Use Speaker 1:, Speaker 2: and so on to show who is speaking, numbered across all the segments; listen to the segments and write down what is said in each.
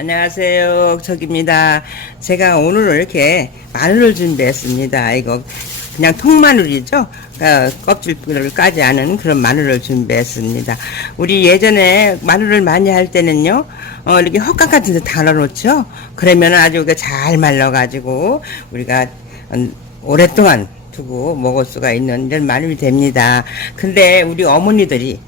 Speaker 1: 안녕하세요. 옥석입니다. 제가 오늘은 이렇게 마늘을 준비했습니다. 이거 그냥 통마늘이죠. 어, 껍질을 까지 않은 그런 마늘을 준비했습니다. 우리 예전에 마늘을 많이 할 때는요, 어, 이렇게 헛각 같은 데 달아놓죠. 그러면 아주 이게 잘 말라가지고 우리가 음, 오랫동안 두고 먹을 수가 있는 이런 마늘이 됩니다. 근데 우리 어머니들이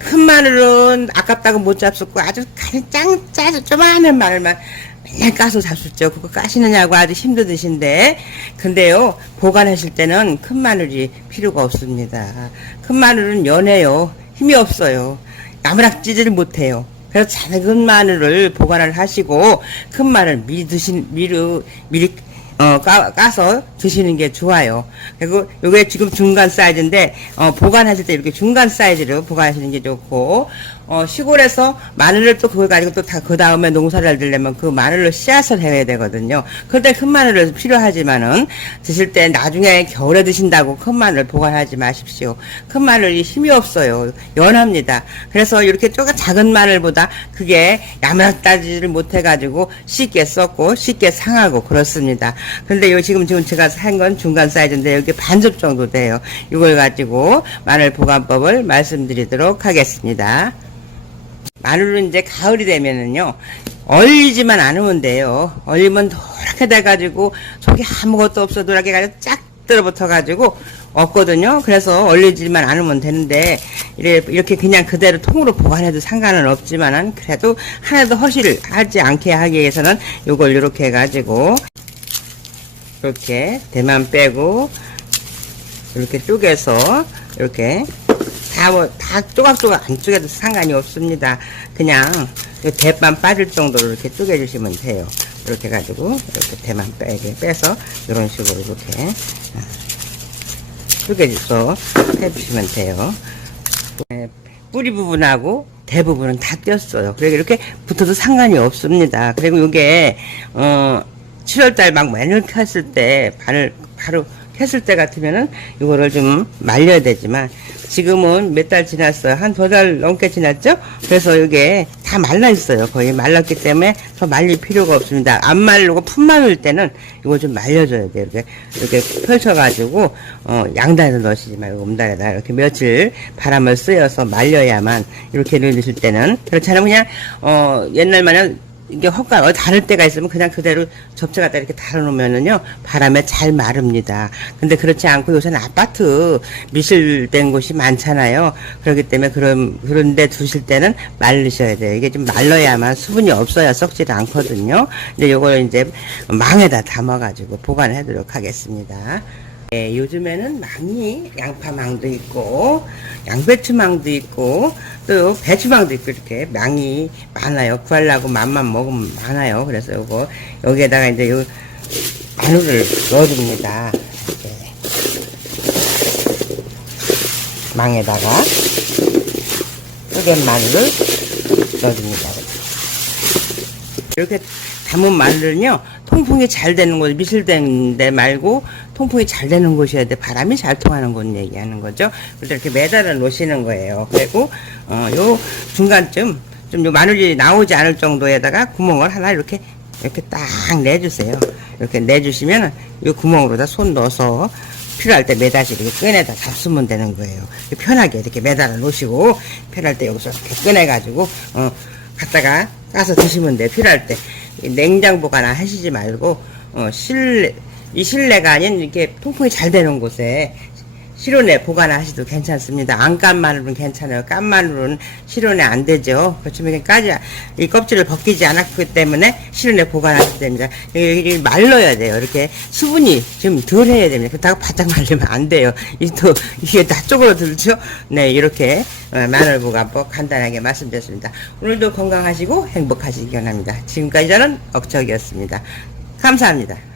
Speaker 1: 큰 마늘은 아깝다고 못 잡숫고 아주 짱, 짜주 조그마한 마늘만 맨날 까서 잡숫죠. 그거 까시느냐고 아주 힘드신데. 근데요, 보관하실 때는 큰 마늘이 필요가 없습니다. 큰 마늘은 연해요. 힘이 없어요. 야무락지지를 못해요. 그래서 작은 마늘을 보관을 하시고 큰 마늘 미리 드신 미리 미리 어, 까, 까서 드시는 게 좋아요. 그리고 요게 지금 중간 사이즈인데, 어, 보관하실 때 이렇게 중간 사이즈로 보관하시는 게 좋고, 어, 시골에서 마늘을 또 그걸 가지고 또 다 그 다음에 농사를 들려면 그 마늘로 씨앗을 해야 되거든요. 그때 큰 마늘을 필요하지만은 드실 때 나중에 겨울에 드신다고 큰 마늘 보관하지 마십시오. 큰 마늘이 힘이 없어요. 연합니다. 그래서 이렇게 조금 작은 마늘보다 그게 야무락따지를 못해가지고 쉽게 썩고 쉽게 상하고 그렇습니다. 근데 요 지금 지금 제가 산 건 중간 사이즈인데 여기 반접 정도 돼요. 이걸 가지고 마늘 보관법을 말씀드리도록 하겠습니다. 마늘은 이제 가을이 되면은요 얼리지만 않으면 돼요 얼리면 노랗게 돼가지고 속에 아무것도 없어 노랗게 가지고 쫙 들어붙어 가지고 없거든요 그래서 얼리지만 않으면 되는데 이렇게 그냥 그대로 통으로 보관해도 상관은 없지만은 그래도 하나도 허실 하지 않게 하기 위해서는 요걸 이렇게 해가지고 이렇게 대만 빼고 이렇게 쪼개서 이렇게 다, 뭐, 다 조각조각 안 쪼개도 상관이 없습니다. 그냥 이 대만 빠질 정도로 이렇게 쪼개주시면 돼요. 이렇게 해가지고 이렇게 대만 빼게 빼서 이런 식으로 이렇게 아, 쪼개줘서 해주시면 돼요. 네, 뿌리 부분하고 대부분은 다 꼈어요. 그리고 이렇게 붙어도 상관이 없습니다. 그리고 이게 어 7월달 막 마늘 켰을 때 바늘 바로 켰을 때 같으면은 이거를 좀 말려야 되지만 지금은 몇 달 지났어요. 한 두 달 넘게 지났죠? 그래서 이게 다 말라 있어요. 거의 말랐기 때문에 더 말릴 필요가 없습니다. 안 말르고 푼 말릴 때는 이거 좀 말려줘야 돼요. 이렇게, 이렇게 펼쳐가지고, 어, 양단에 넣으시지 말고 음단에다 이렇게 며칠 바람을 쐬어서 말려야만 이렇게 넣으실 때는. 그렇지 않으면 그냥, 어, 옛날 마냥 이게 헛갈, 어, 다를 때가 있으면 그냥 그대로 접시 갖다 이렇게 달아놓으면은요, 바람에 잘 마릅니다. 근데 그렇지 않고 요새는 아파트 미실된 곳이 많잖아요. 그렇기 때문에 그런, 그런데 두실 때는 말르셔야 돼요. 이게 좀 말러야만 수분이 없어야 썩질 않거든요. 이제 요걸 이제 망에다 담아가지고 보관을 하도록 하겠습니다. 예, 요즘에는 망이 양파망도 있고 양배추망도 있고 또 배추망도 있고 이렇게 망이 많아요. 구하려고 맘만 먹으면 많아요. 그래서 요거 여기에다가 이제 요 마늘을 넣어줍니다. 이렇게 망에다가 쪼갠 마늘을 넣어줍니다. 이렇게 담은 마늘은요 통풍이 잘 되는 곳 미실된 데 말고 통풍이 잘 되는 곳이어야 돼. 바람이 잘 통하는 곳 얘기하는 거죠. 그래서 이렇게 매달아 놓으시는 거예요. 그리고 어 요 중간쯤 좀 요 마늘이 나오지 않을 정도에다가 구멍을 하나 이렇게 이렇게 딱 내주세요. 이렇게 내주시면 요 구멍으로다 손 넣어서 필요할 때 매다시 이렇게 꺼내다 잡수면 되는 거예요. 편하게 이렇게 매달아 놓으시고 필요할 때 여기서 이렇게 꺼내가지고 어 갖다가 까서 드시면 돼요. 필요할 때. 이 냉장 보관을 하시지 말고, 어, 실내, 이 실내가 아닌 이렇게 통풍이 잘 되는 곳에 실온에 보관하셔도 괜찮습니다. 안 깐 마늘은 괜찮아요. 깐 마늘은 실온에 안 되죠. 그렇지만 까지, 이 껍질을 벗기지 않았기 때문에 실온에 보관하셔도 됩니다. 이게 말려야 돼요. 이렇게 수분이 좀 덜 해야 됩니다. 그렇다고 바짝 말리면 안 돼요. 이 또, 이게 다 쪼그러들죠? 네, 이렇게 어, 마늘 보관법 간단하게 말씀드렸습니다. 오늘도 건강하시고 행복하시기 원합니다. 지금까지 저는 억척이었습니다. 감사합니다.